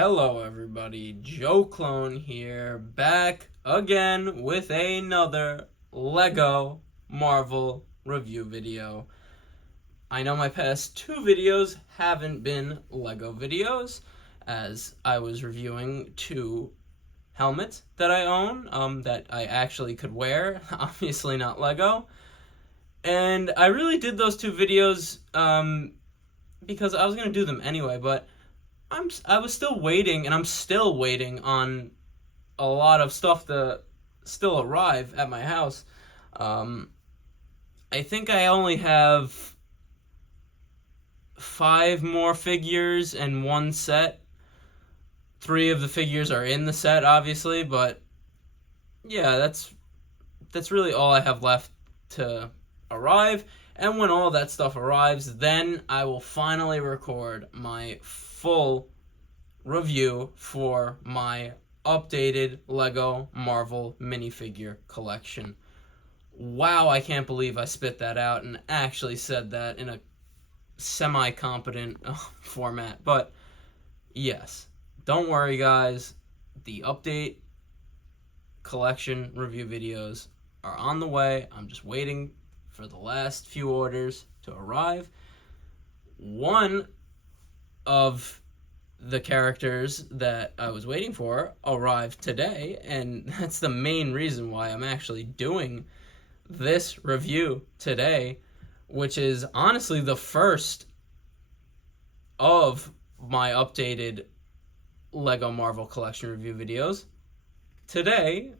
Hello everybody, Joe Clone here, back again with another Lego Marvel review video. I know my past two videos haven't been Lego videos, as I was reviewing two helmets that I own, that I actually could wear, obviously not Lego. And I really did those two videos, because I was going to do them anyway, but I was still waiting, and I'm still waiting on a lot of stuff to still arrive at my house. I think I only have 5 more figures and one set. 3 of the figures are in the set, obviously, but yeah, that's really all I have left to arrive. And when all that stuff arrives, then I will finally record my full review for my updated Lego Marvel minifigure collection. Wow, I can't believe I spit that out and actually said that in a semi-competent format. But yes, don't worry guys, the update collection review videos are on the way. I'm just waiting for the last few orders to arrive. One of the characters that I was waiting for arrived today, and that's the main reason why I'm actually doing this review today, which is honestly the first of my updated Lego Marvel collection review videos. Today,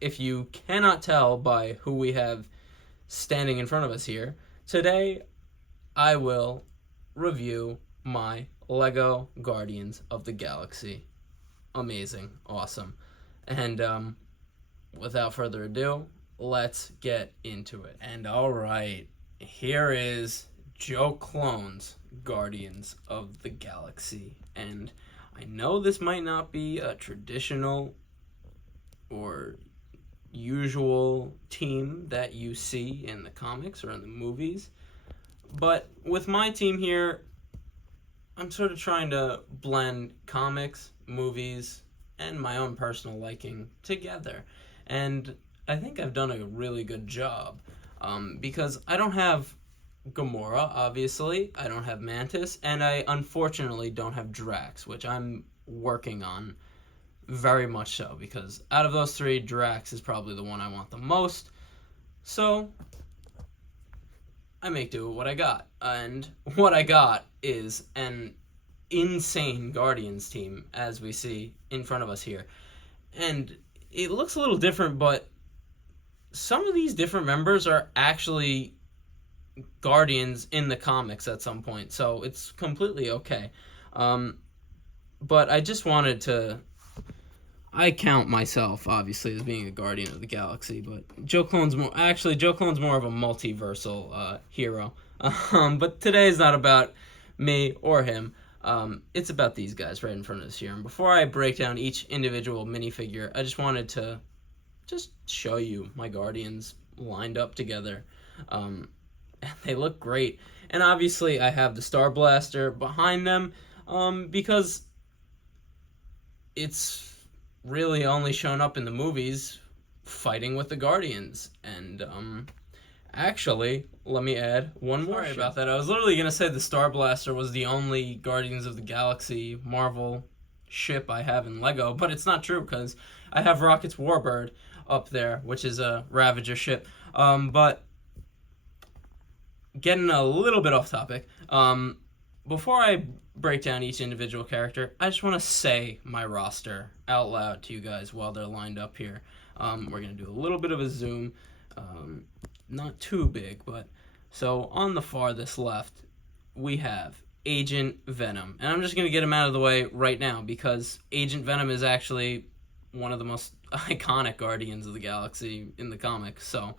if you cannot tell by who we have standing in front of us here, today I will review my Lego Guardians of the Galaxy. Amazing, awesome. And without further ado, let's get into it. And alright, here is Joe Clone's Guardians of the Galaxy. And I know this might not be a traditional or usual team that you see in the comics or in the movies, but with my team here, I'm sort of trying to blend comics, movies, and my own personal liking together. And I think I've done a really good job, because I don't have Gamora, obviously, I don't have Mantis, and I unfortunately don't have Drax, which I'm working on very much so, because out of those 3, Drax is probably the one I want the most. So I make do with what I got, and what I got is an insane Guardians team, as we see in front of us here. And it looks a little different, but some of these different members are actually Guardians in the comics at some point, so it's completely okay. But I just wanted to... I count myself, obviously, as being a Guardian of the Galaxy, but Joe Clone's more of a multiversal hero. But today is not about me or him. It's about these guys right in front of us here. And before I break down each individual minifigure, I just wanted to just show you my Guardians lined up together. They look great. And obviously, I have the Star Blaster behind them, because it's really only shown up in the movies fighting with the Guardians. And actually, let me add one more. Sorry about that. I was literally going to say the Star Blaster was the only Guardians of the Galaxy Marvel ship I have in Lego, but it's not true, because I have Rocket's Warbird up there, which is a Ravager ship. But getting a little bit off topic, before I break down each individual character, I just want to say my roster out loud to you guys while they're lined up here. We're going to do a little bit of a zoom, not too big, but so on the farthest left, we have Agent Venom. And I'm just going to get him out of the way right now, because Agent Venom is actually one of the most iconic Guardians of the Galaxy in the comics, so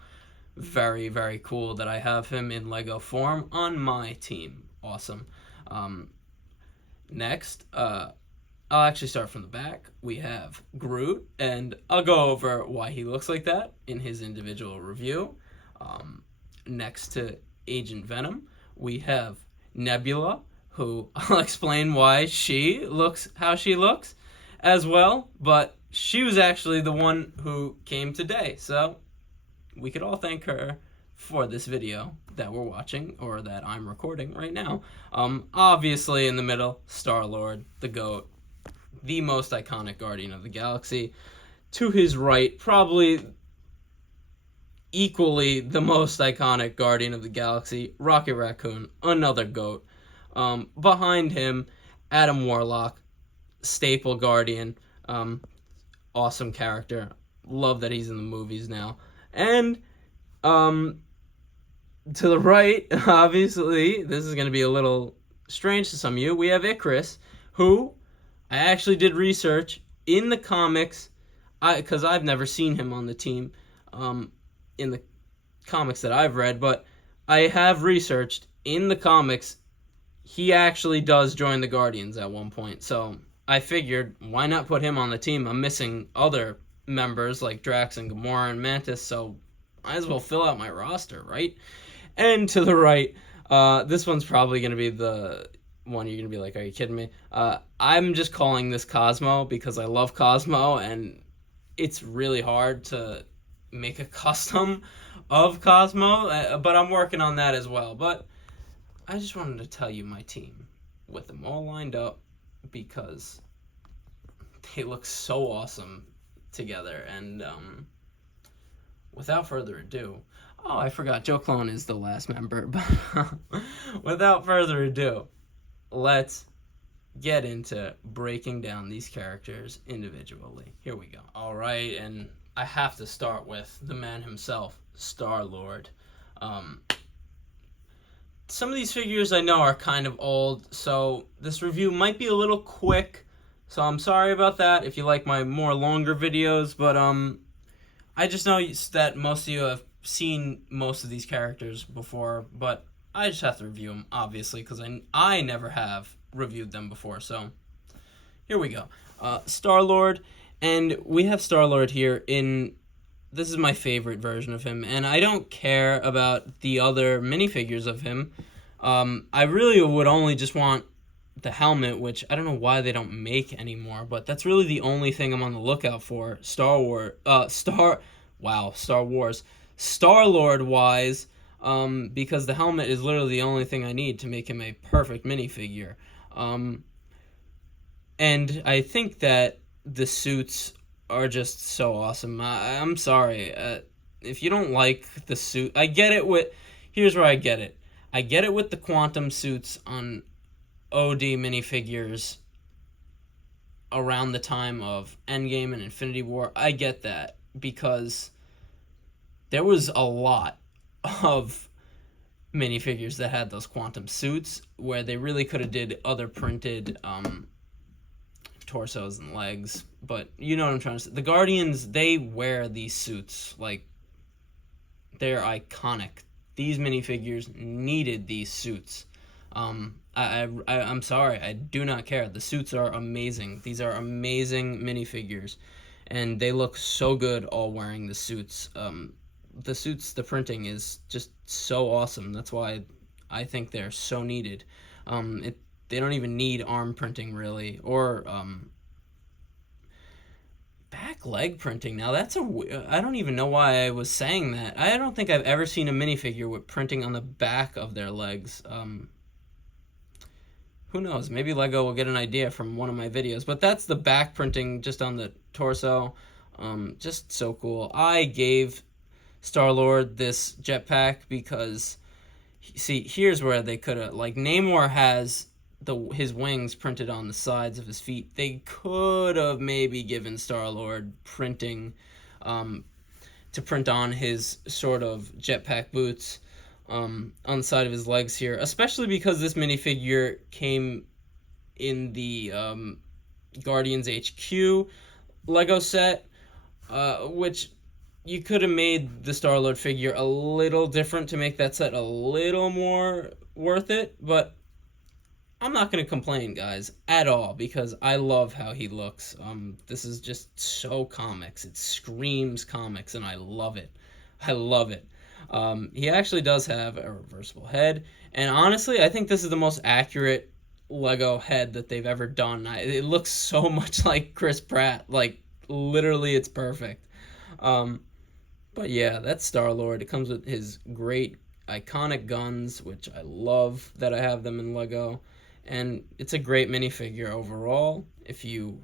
very, very cool that I have him in Lego form on my team. Awesome. Next, I'll actually start from the back. We have Groot, and I'll go over why he looks like that in his individual review. Next to Agent Venom, we have Nebula, who I'll explain why she looks how she looks as well, but she was actually the one who came today, so we could all thank her for this video that we're watching, or that I'm recording right now. Obviously in the middle, Star-Lord, the GOAT, the most iconic Guardian of the Galaxy. To his right, probably equally the most iconic Guardian of the Galaxy, Rocket Raccoon, another GOAT. Behind him, Adam Warlock, staple Guardian, awesome character. Love that he's in the movies now. And to the right, obviously, this is going to be a little strange to some of you, we have Icarus, who I actually did research in the comics, because I've never seen him on the team in the comics that I've read, but I have researched in the comics, he actually does join the Guardians at one point, so I figured, why not put him on the team? I'm missing other members like Drax and Gamora and Mantis, so might as well fill out my roster, right? And to the right, this one's probably going to be the one you're going to be like, are you kidding me? I'm just calling this Cosmo because I love Cosmo, and it's really hard to make a custom of Cosmo, but I'm working on that as well. But I just wanted to tell you my team with them all lined up because they look so awesome together. And without further ado, oh, I forgot, Joe Clone is the last member, but without further ado, let's get into breaking down these characters individually. Here we go. All right, and I have to start with the man himself, Star-Lord. Some of these figures I know are kind of old, so this review might be a little quick, so I'm sorry about that if you like my more longer videos, but I just know that most of you have seen most of these characters before, but I just have to review them, obviously, because I never have reviewed them before, so here we go. Star-Lord, and we have Star-Lord here in, this is my favorite version of him, and I don't care about the other minifigures of him. I really would only just want the helmet, which I don't know why they don't make anymore, but that's really the only thing I'm on the lookout for. Star-Lord wise, because the helmet is literally the only thing I need to make him a perfect minifigure. And I think that the suits are just so awesome. I'm sorry, if you don't like the suit, I get it with, here's where I get it. I get it with the quantum suits on OD minifigures around the time of Endgame and Infinity War. I get that because there was a lot of minifigures that had those quantum suits where they really could have did other printed torsos and legs, but you know what I'm trying to say. The Guardians, they wear these suits like they're iconic. These minifigures needed these suits. I'm sorry, I do not care. The suits are amazing. These are amazing minifigures, and they look so good all wearing the suits. The printing is just so awesome. That's why I think they're so needed. They don't even need arm printing really, or back leg printing. Now that's I don't even know why I was saying that. I don't think I've ever seen a minifigure with printing on the back of their legs. Who knows? Maybe Lego will get an idea from one of my videos. But that's the back printing just on the torso. Just so cool. I gave Star-Lord this jetpack because, see, here's where they could have, like, Namor has his wings printed on the sides of his feet. They could have maybe given Star-Lord printing to print on his sort of jetpack boots on the side of his legs here, especially because this minifigure came in the Guardians HQ Lego set, which you could have made the Star-Lord figure a little different to make that set a little more worth it, but I'm not going to complain, guys, at all, because I love how he looks. This is just so comics. It screams comics, and I love it. I love it. He actually does have a reversible head, and honestly, I think this is the most accurate Lego head that they've ever done. It looks so much like Chris Pratt. Like, literally, it's perfect. Um, but yeah, that's Star-Lord. It comes with his great iconic guns, which I love that I have them in Lego. And it's a great minifigure overall. If you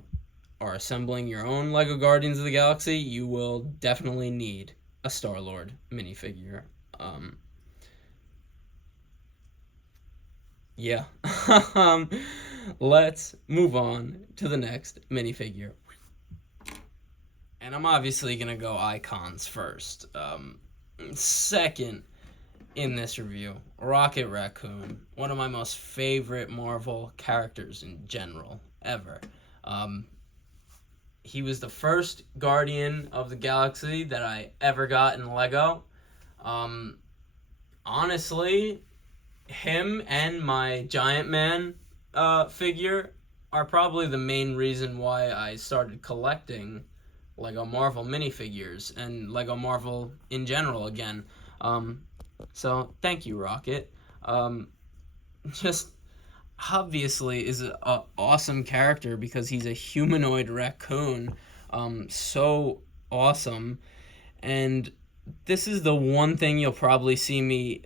are assembling your own Lego Guardians of the Galaxy, you will definitely need a Star-Lord minifigure. Um, yeah. um, let's move on to the next minifigure. And I'm obviously going to go icons first. Second in this review, Rocket Raccoon, one of my most favorite Marvel characters in general, ever. Um, he was the first Guardian of the Galaxy that I ever got in Lego. Um, honestly, him and my Giant Man figure are probably the main reason why I started collecting Lego Marvel minifigures and Lego Marvel in general again. So thank you, Rocket. Just obviously is an awesome character because he's a humanoid raccoon. So awesome. And this is the one thing you'll probably see me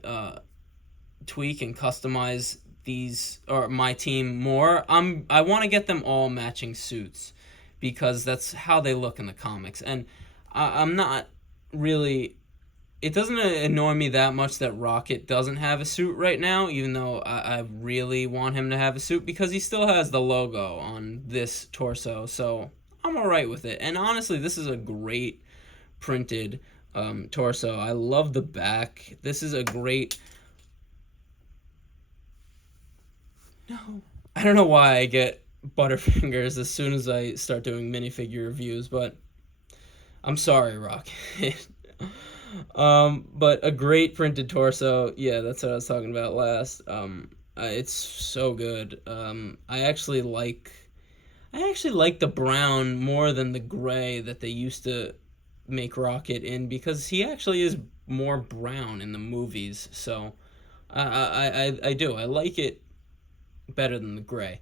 tweak and customize these or my team more. I want to get them all matching suits because that's how they look in the comics. And I'm not really. It doesn't annoy me that much that Rocket doesn't have a suit right now, even though I really want him to have a suit because he still has the logo on this torso. So I'm alright with it. And honestly, this is a great printed torso. I love the back. This is a great. No. I don't know why I get butterfingers as soon as I start doing minifigure reviews, but I'm sorry, Rocket. But a great printed torso. Yeah, that's what I was talking about last. It's so good. I actually like the brown more than the gray that they used to make Rocket in because he actually is more brown in the movies. So I do. I like it better than the gray.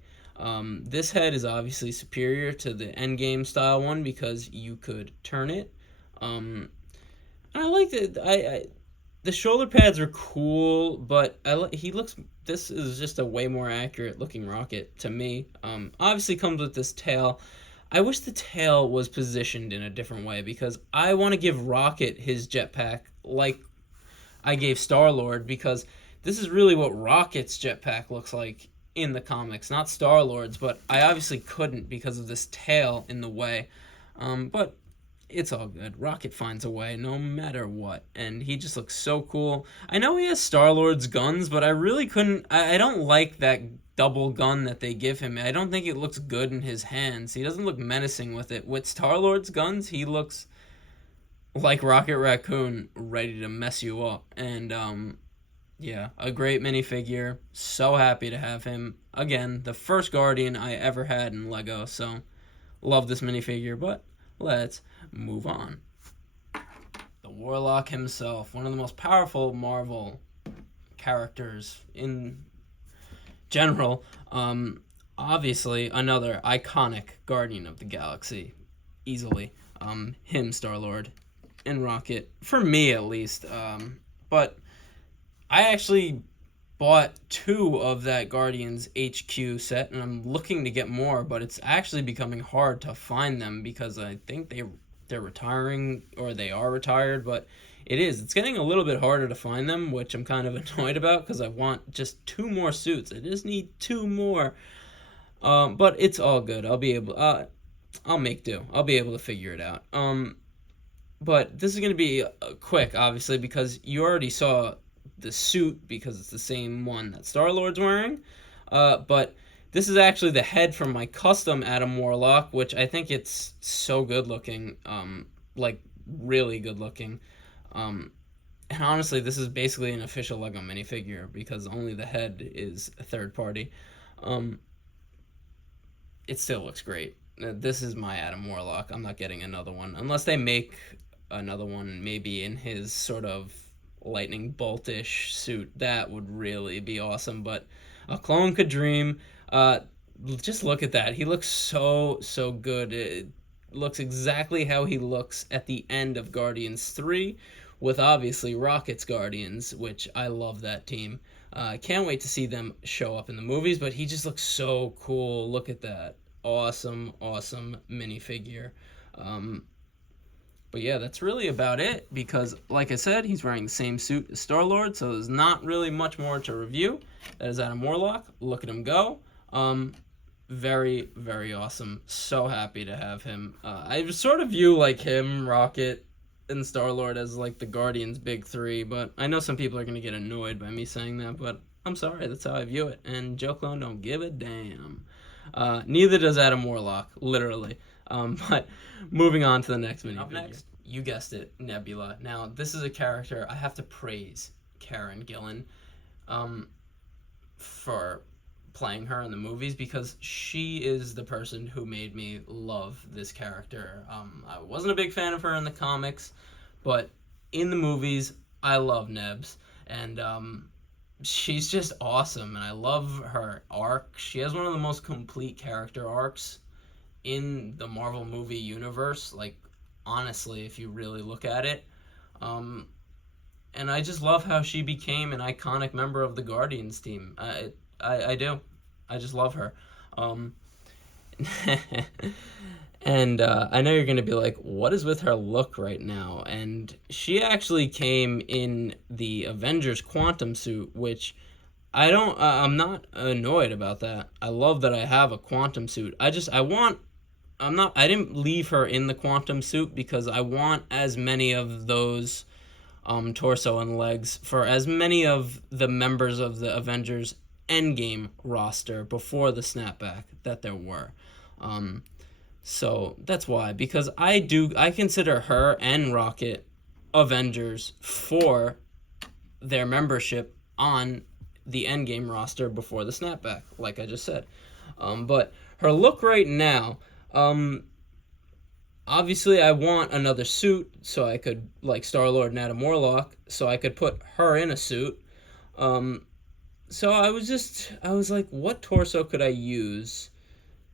This head is obviously superior to the Endgame style one because you could turn it. I like it. The shoulder pads are cool, but he looks. This is just a way more accurate looking Rocket to me. Obviously comes with this tail. I wish the tail was positioned in a different way because I want to give Rocket his jetpack like I gave Star-Lord because this is really what Rocket's jetpack looks like in the comics, not Star-Lord's, but I obviously couldn't because of this tail in the way. But it's all good. Rocket finds a way no matter what, and he just looks so cool. I know he has Star-Lord's guns, but I really couldn't. I don't like that double gun that they give him. I don't think it looks good in his hands. He doesn't look menacing with it. With Star-Lord's guns, he looks like Rocket Raccoon, ready to mess you up. And yeah, a great minifigure. So happy to have him. Again, the first Guardian I ever had in Lego, so love this minifigure, but let's move on. The Warlock himself, one of the most powerful Marvel characters in general. Obviously, another iconic Guardian of the Galaxy, easily. Him, Star-Lord, and Rocket, for me at least. But I actually bought 2 of that Guardians HQ set, and I'm looking to get more, but it's actually becoming hard to find them because I think they're retiring or they are retired, but it's getting a little bit harder to find them, which I'm kind of annoyed about because I want just 2 more suits. I just need 2 more. But it's all good. I'll make do. I'll be able to figure it out. But this is going to be quick, obviously, because you already saw the suit because it's the same one that Star-Lord's wearing. But this is actually the head from my custom Adam Warlock, which I think it's so good looking. Like, really good looking. And honestly, this is basically an official Lego minifigure because only the head is a third party. It still looks great. This is my Adam Warlock. I'm not getting another one unless they make another one maybe in his sort of lightning boltish suit. That would really be awesome, but a clone could dream. Just look at that. He looks so good. It looks exactly how he looks at the end of Guardians 3, with obviously Rocket's Guardians, which I love that team. I can't wait to see them show up in the movies, but he just looks so cool. Look at that. Awesome minifigure. But yeah, that's really about it, because like I said, he's wearing the same suit as Star-Lord, so there's not really much more to review. That is Adam Warlock. Look at him go. Very, very awesome. So happy to have him. I sort of view like him, Rocket, and Star-Lord as like the Guardians' big three, but I know some people are going to get annoyed by me saying that, but I'm sorry, that's how I view it. And Joe Clone don't give a damn. Neither does Adam Warlock, literally. But moving on to the next mini. Up next, you guessed it, Nebula. Now, this is a character I have to praise Karen Gillan for playing her in the movies, because she is the person who made me love this character. I wasn't a big fan of her in the comics, but in the movies, I love Nebs, and she's just awesome, and I love her arc. She has one of the most complete character arcs in the Marvel movie universe, like, honestly, if you really look at it. And I just love how she became an iconic member of the Guardians team. I do. I just love her. And I know you're going to be like, what is with her look right now? And she actually came in the Avengers Quantum suit, which I'm not annoyed about that. I love that I have a Quantum suit. I didn't leave her in the Quantum suit because I want as many of those torso and legs for as many of the members of the Avengers Endgame roster before the snapback that there were. So that's why, because I consider her and Rocket Avengers for their membership on the Endgame roster before the snapback, like I just said. But her look right now, obviously I want another suit so I could, like Star-Lord and Adam Warlock, so I could put her in a suit. So I was like, what torso could I use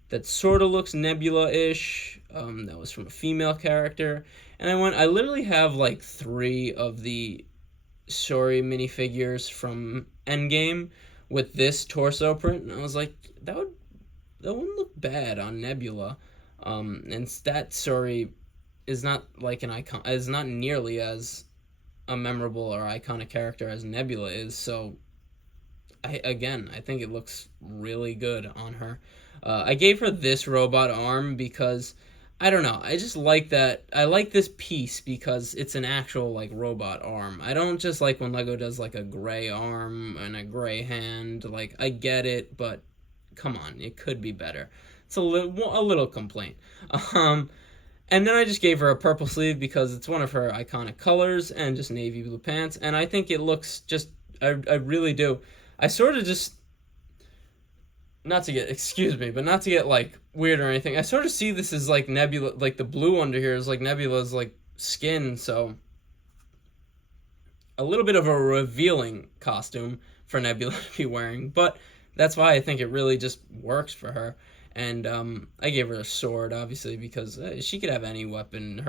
that sort of looks Nebula-ish, that was from a female character? And I literally have like 3 of the Shuri minifigures from Endgame with this torso print, and I was like, that wouldn't look bad on Nebula. And that Shuri is not like an icon, is not nearly as a memorable or iconic character as Nebula is, so I think it looks really good on her. I gave her this robot arm because, I don't know, I just like that. I like this piece because it's an actual, like, robot arm. I don't just like when Lego does, like, a gray arm and a gray hand. Like, I get it, but come on, it could be better. It's a little complaint. And then I just gave her a purple sleeve because it's one of her iconic colors, and just navy blue pants, and I think it looks just, I really do. I sort of just, not to get like weird or anything, I sort of see this as like Nebula, like the blue under here is like Nebula's like skin, so a little bit of a revealing costume for Nebula to be wearing, but that's why I think it really just works for her. And I gave her a sword, obviously, because she could have any weapon.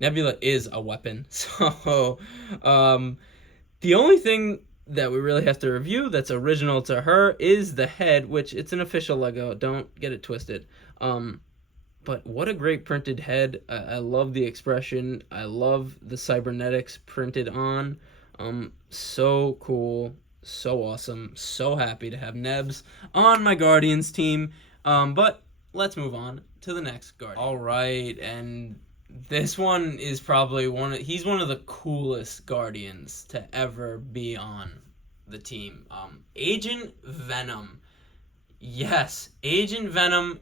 Nebula is a weapon, so the only thing that we really have to review that's original to her is the head, which it's an official Lego, don't get it twisted. But what a great printed head. I love the expression. I love the cybernetics printed on. So cool, so awesome, so happy to have Nebs on my Guardians team. But let's move on to the next Guardian. All right, and this one is probably he's one of the coolest Guardians to ever be on the team. Agent Venom. Yes, Agent Venom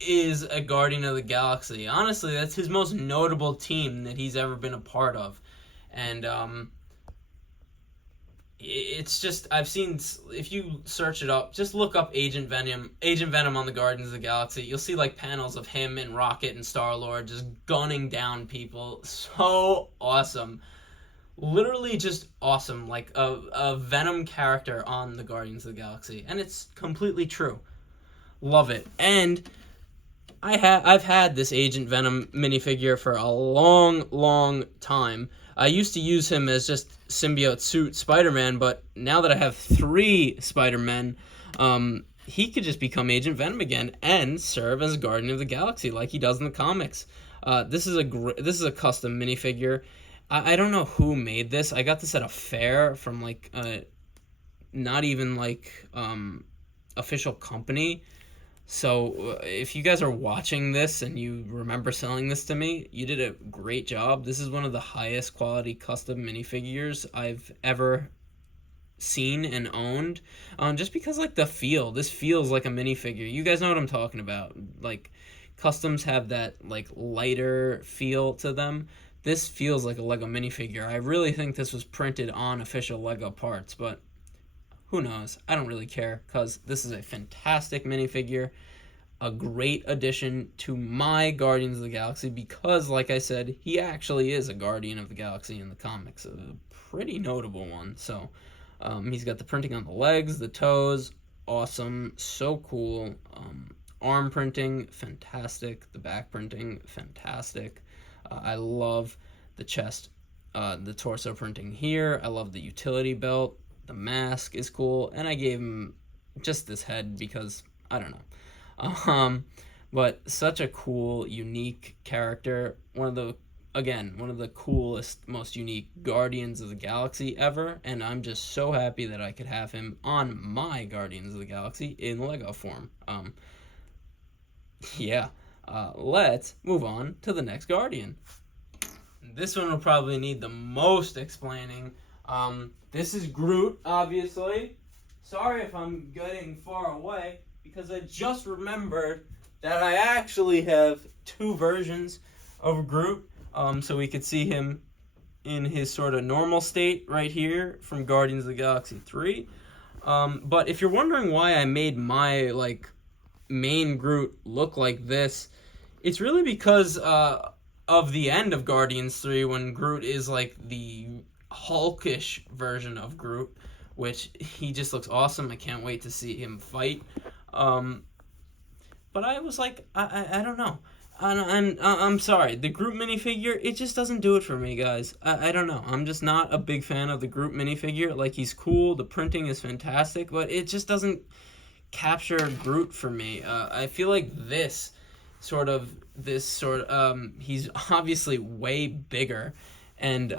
is a Guardian of the Galaxy. Honestly, that's his most notable team that he's ever been a part of. And it's just, I've seen, if you search it up, just look up Agent Venom on the Guardians of the Galaxy, you'll see like panels of him and Rocket and Star-Lord just gunning down people. So awesome. literally just awesome, like a Venom character on the Guardians of the Galaxy, and it's completely true. Love it. And I've had this Agent Venom minifigure for a long, long time. I used to use him as just symbiote suit Spider-Man, but now that I have 3 Spider-Men, he could just become Agent Venom again and serve as Guardian of the Galaxy like he does in the comics. This is a custom minifigure. I don't know who made this. I got this at a fair from like not even like official company. So if you guys are watching this and you remember selling this to me, you did a great job. This is one of the highest quality custom minifigures I've ever seen and owned. Just because like the feel, this feels like a minifigure. You guys know what I'm talking about. Like customs have that like lighter feel to them. This feels like a Lego minifigure. I really think this was printed on official Lego parts, but who knows? I don't really care because this is a fantastic minifigure, a great addition to my Guardians of the Galaxy because, like I said, he actually is a Guardian of the Galaxy in the comics, a pretty notable one. So he's got the printing on the legs, the toes, awesome, so cool. Arm printing, fantastic. The back printing, fantastic. I love the chest, the torso printing here. I love the utility belt. The mask is cool, and I gave him just this head because I don't know. But such a cool, unique character. One of the coolest, most unique Guardians of the Galaxy ever, and I'm just so happy that I could have him on my Guardians of the Galaxy in Lego form. Let's move on to the next Guardian. This one will probably need the most explaining. This is Groot, obviously. Sorry if I'm getting far away, because I just remembered that I actually have 2 versions of Groot. So we could see him in his sort of normal state right here from Guardians of the Galaxy 3. But if you're wondering why I made my like main Groot look like this, it's really because of the end of Guardians 3 when Groot is like the Hulkish version of Groot, which he just looks awesome. I can't wait to see him fight. But I was like, I don't know. I'm sorry. The Groot minifigure, it just doesn't do it for me, guys. I don't know. I'm just not a big fan of the Groot minifigure. Like, he's cool. The printing is fantastic. But it just doesn't capture Groot for me. I feel like this sort of, he's obviously way bigger. And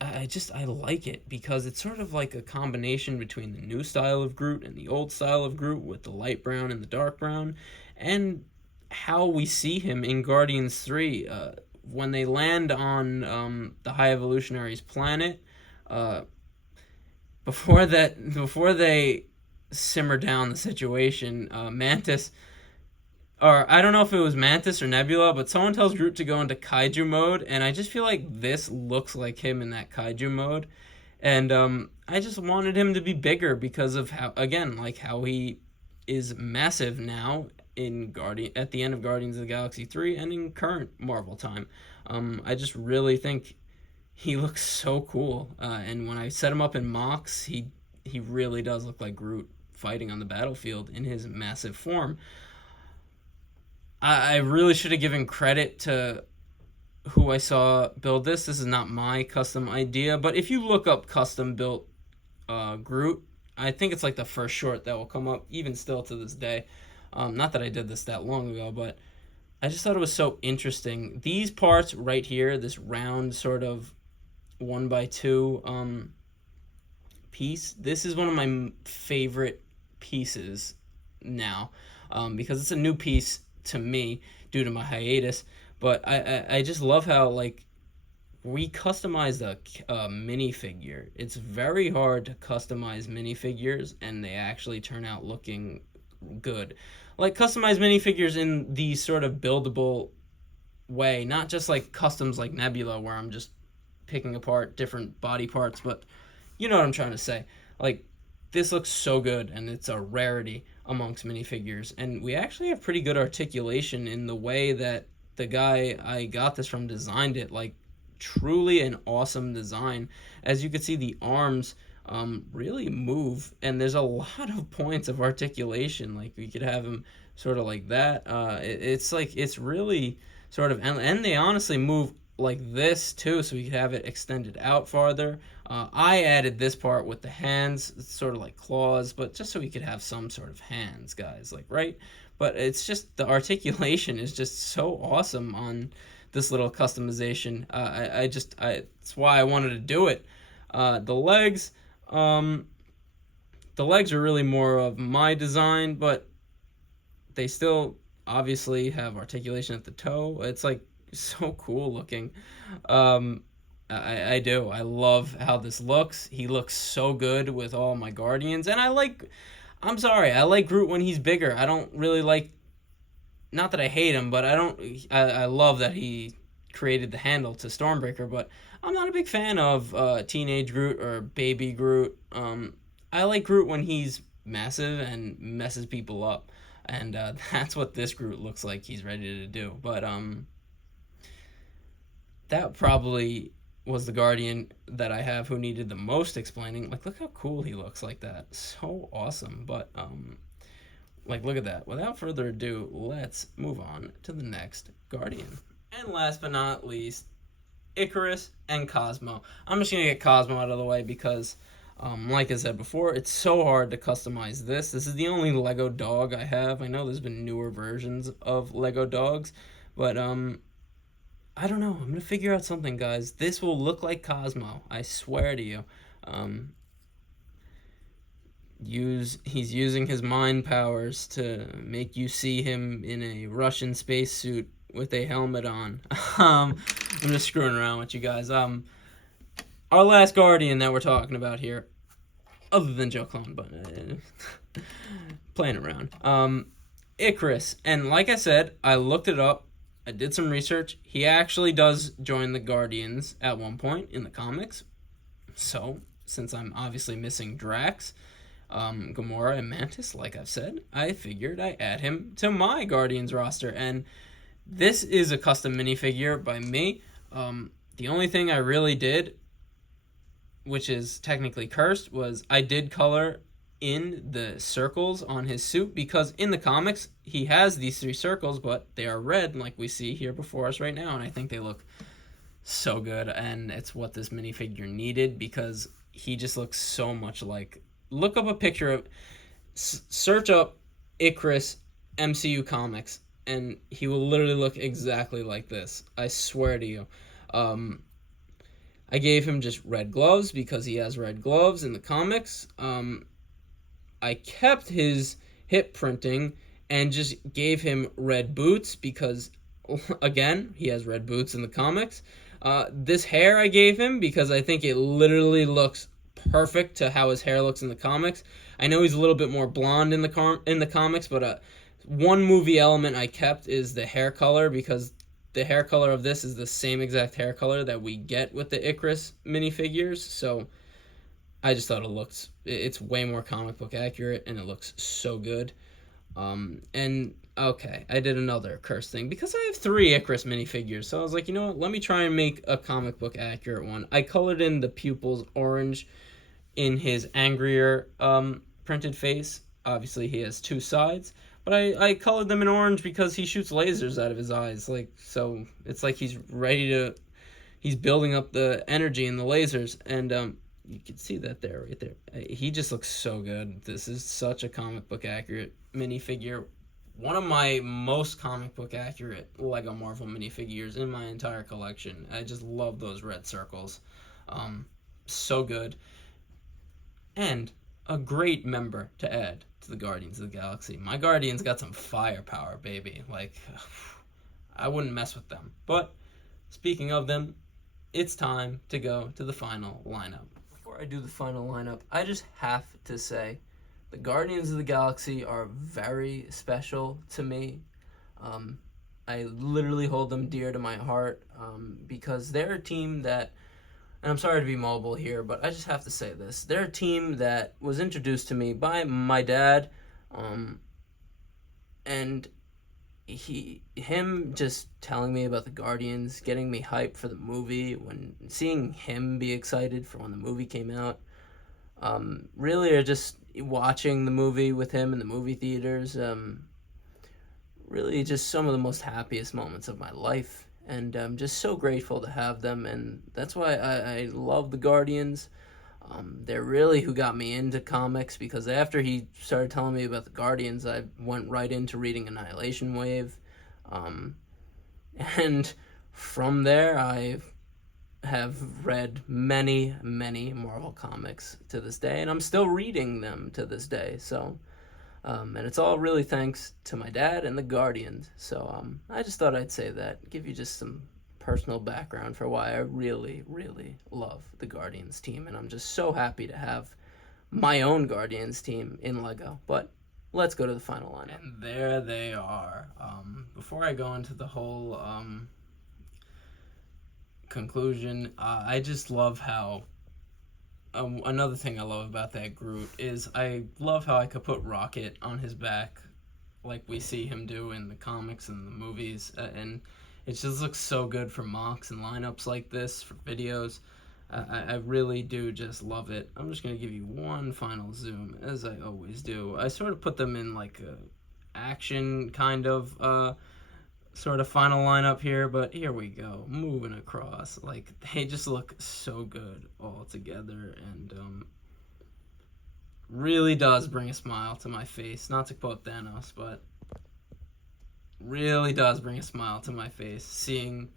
I like it because it's sort of like a combination between the new style of Groot and the old style of Groot with the light brown and the dark brown, and how we see him in Guardians 3 when they land on the High Evolutionaries planet. Before they simmer down the situation, Mantis, or I don't know if it was Mantis or Nebula, but someone tells Groot to go into kaiju mode, and I just feel like this looks like him in that kaiju mode. And I just wanted him to be bigger because of how he is massive now at the end of Guardians of the Galaxy 3 and in current Marvel time. I just really think he looks so cool. And when I set him up in mocks, he really does look like Groot fighting on the battlefield in his massive form. I really should have given credit to who I saw build this. This is not my custom idea, but if you look up custom built Groot, I think it's like the first short that will come up, even still to this day. Not that I did this that long ago, but I just thought it was so interesting. These parts right here, this round sort of 1x2 piece, this is one of my favorite pieces now, because it's a new piece to me due to my hiatus, but I just love how like we customized a minifigure. It's very hard to customize minifigures and they actually turn out looking good. Like customized minifigures in the sort of buildable way, not just like customs like Nebula where I'm just picking apart different body parts, but you know what I'm trying to say. Like, this looks so good, and it's a rarity amongst minifigures. And we actually have pretty good articulation in the way that the guy I got this from designed it. Like, truly an awesome design. As you can see, the arms really move, and there's a lot of points of articulation. Like we could have him sort of like that. It's like it's really sort of, and they honestly move like this too, so we could have it extended out farther. I added this part with the hands, it's sort of like claws, but just so we could have some sort of hands, guys, like right. But it's just the articulation is just so awesome on this little customization. It's why I wanted to do it. The legs, the legs are really more of my design, but they still obviously have articulation at the toe. It's like so cool looking. I do. I love how this looks. He looks so good with all my Guardians, and I'm sorry, I like Groot when he's bigger. I don't really like. Not that I hate him, but I don't. I love that he created the handle to Stormbreaker, but I'm not a big fan of teenage Groot or baby Groot. I like Groot when he's massive and messes people up, and that's what this Groot looks like he's ready to do. But that probably was the Guardian that I have who needed the most explaining. Like, look how cool he looks like that. So awesome. But like, look at that. Without further ado, let's move on to the next Guardian. And last but not least, Icarus and Cosmo. I'm just gonna get Cosmo out of the way because like I said before, it's so hard to customize this. This is the only Lego dog I have. I know there's been newer versions of Lego dogs, but I don't know. I'm gonna figure out something, guys. This will look like Cosmo. I swear to you. He's using his mind powers to make you see him in a Russian spacesuit with a helmet on. I'm just screwing around with you guys. Our last Guardian that we're talking about here, other than Joe Clone, but playing around. Icarus, and like I said, I looked it up. I did some research. He actually does join the Guardians at one point in the comics. So, since I'm obviously missing Drax, Gamora, and Mantis, like I've said, I figured I add him to my Guardians roster. And this is a custom minifigure by me. The only thing I really did, which is technically cursed, was I did color in the circles on his suit, because in the comics he has these 3 circles, but they are red like we see here before us right now, and I think they look so good, and it's what this minifigure needed because he just looks so much like. Look up a picture of, search up Icarus MCU comics, and he will literally look exactly like this. I swear to you. I gave him just red gloves because he has red gloves in the comics. I kept his hip printing and just gave him red boots because, again, he has red boots in the comics. This hair I gave him because I think it literally looks perfect to how his hair looks in the comics. I know he's a little bit more blonde in the comics, but one movie element I kept is the hair color, because the hair color of this is the same exact hair color that we get with the Icarus minifigures. So I just thought it's way more comic book accurate, and it looks so good. And okay, I did another curse thing because I have 3 Icarus minifigures, so I was like, you know what, let me try and make a comic book accurate one. I colored in the pupils orange in his angrier printed face. Obviously he has 2 sides, but I colored them in orange because he shoots lasers out of his eyes, like, so it's like he's building up the energy in the lasers, and you can see that there, right there. He just looks so good. This is such a comic book accurate minifigure. One of my most comic book accurate Lego Marvel minifigures in my entire collection. I just love those red circles. So good. And a great member to add to the Guardians of the Galaxy. My Guardians got some firepower, baby. Like, I wouldn't mess with them. But speaking of them, it's time to go to the final lineup. Before I do the final lineup, I just have to say the Guardians of the Galaxy are very special to me. I literally hold them dear to my heart because they're a team that, and I'm sorry to be mobile here, but I just have to say this. They're a team that was introduced to me by my dad, and him just telling me about the Guardians, getting me hyped for the movie, when seeing him be excited for when the movie came out, really, or just watching the movie with him in the movie theaters, really just some of the most happiest moments of my life. And I'm just so grateful to have them, and that's why I love the Guardians. They're really who got me into comics, because after he started telling me about the Guardians, I went right into reading Annihilation Wave. Um, and from there, I have read many, many Marvel comics to this day, and I'm still reading them to this day. So, and it's all really thanks to my dad and the Guardians. So, I just thought I'd say that, give you just some personal background for why I really, really love the Guardians team, and I'm just so happy to have my own Guardians team in Lego. But let's go to the final lineup. And there they are. Before I go into the whole conclusion, I just love how another thing I love about that Groot is I love how I could put Rocket on his back like we see him do in the comics and the movies, and it just looks so good for mocks and lineups like this, for videos. I really do just love it. I'm just going to give you one final zoom, as I always do. I sort of put them in like a action kind of sort of final lineup here, but here we go, moving across. Like, they just look so good all together, and really does bring a smile to my face. Not to quote Thanos, but really does bring a smile to my face seeing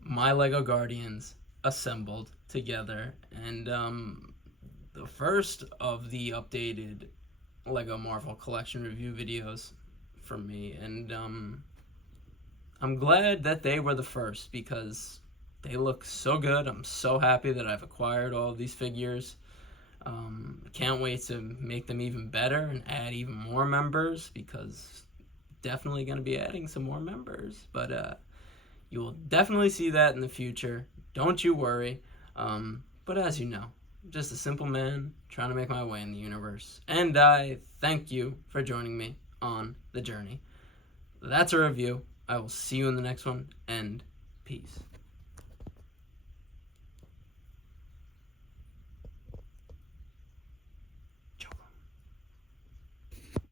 my Lego Guardians assembled together, and the first of the updated Lego Marvel collection review videos from me, and I'm glad that they were the first, because they look so good. I'm so happy that I've acquired all of these figures. Can't wait to make them even better and add even more members, because definitely going to be adding some more members. But you will definitely see that in the future. Don't you worry. But as you know, I'm just a simple man trying to make my way in the universe. And I thank you for joining me on the journey. That's a review. I will see you in the next one, and peace.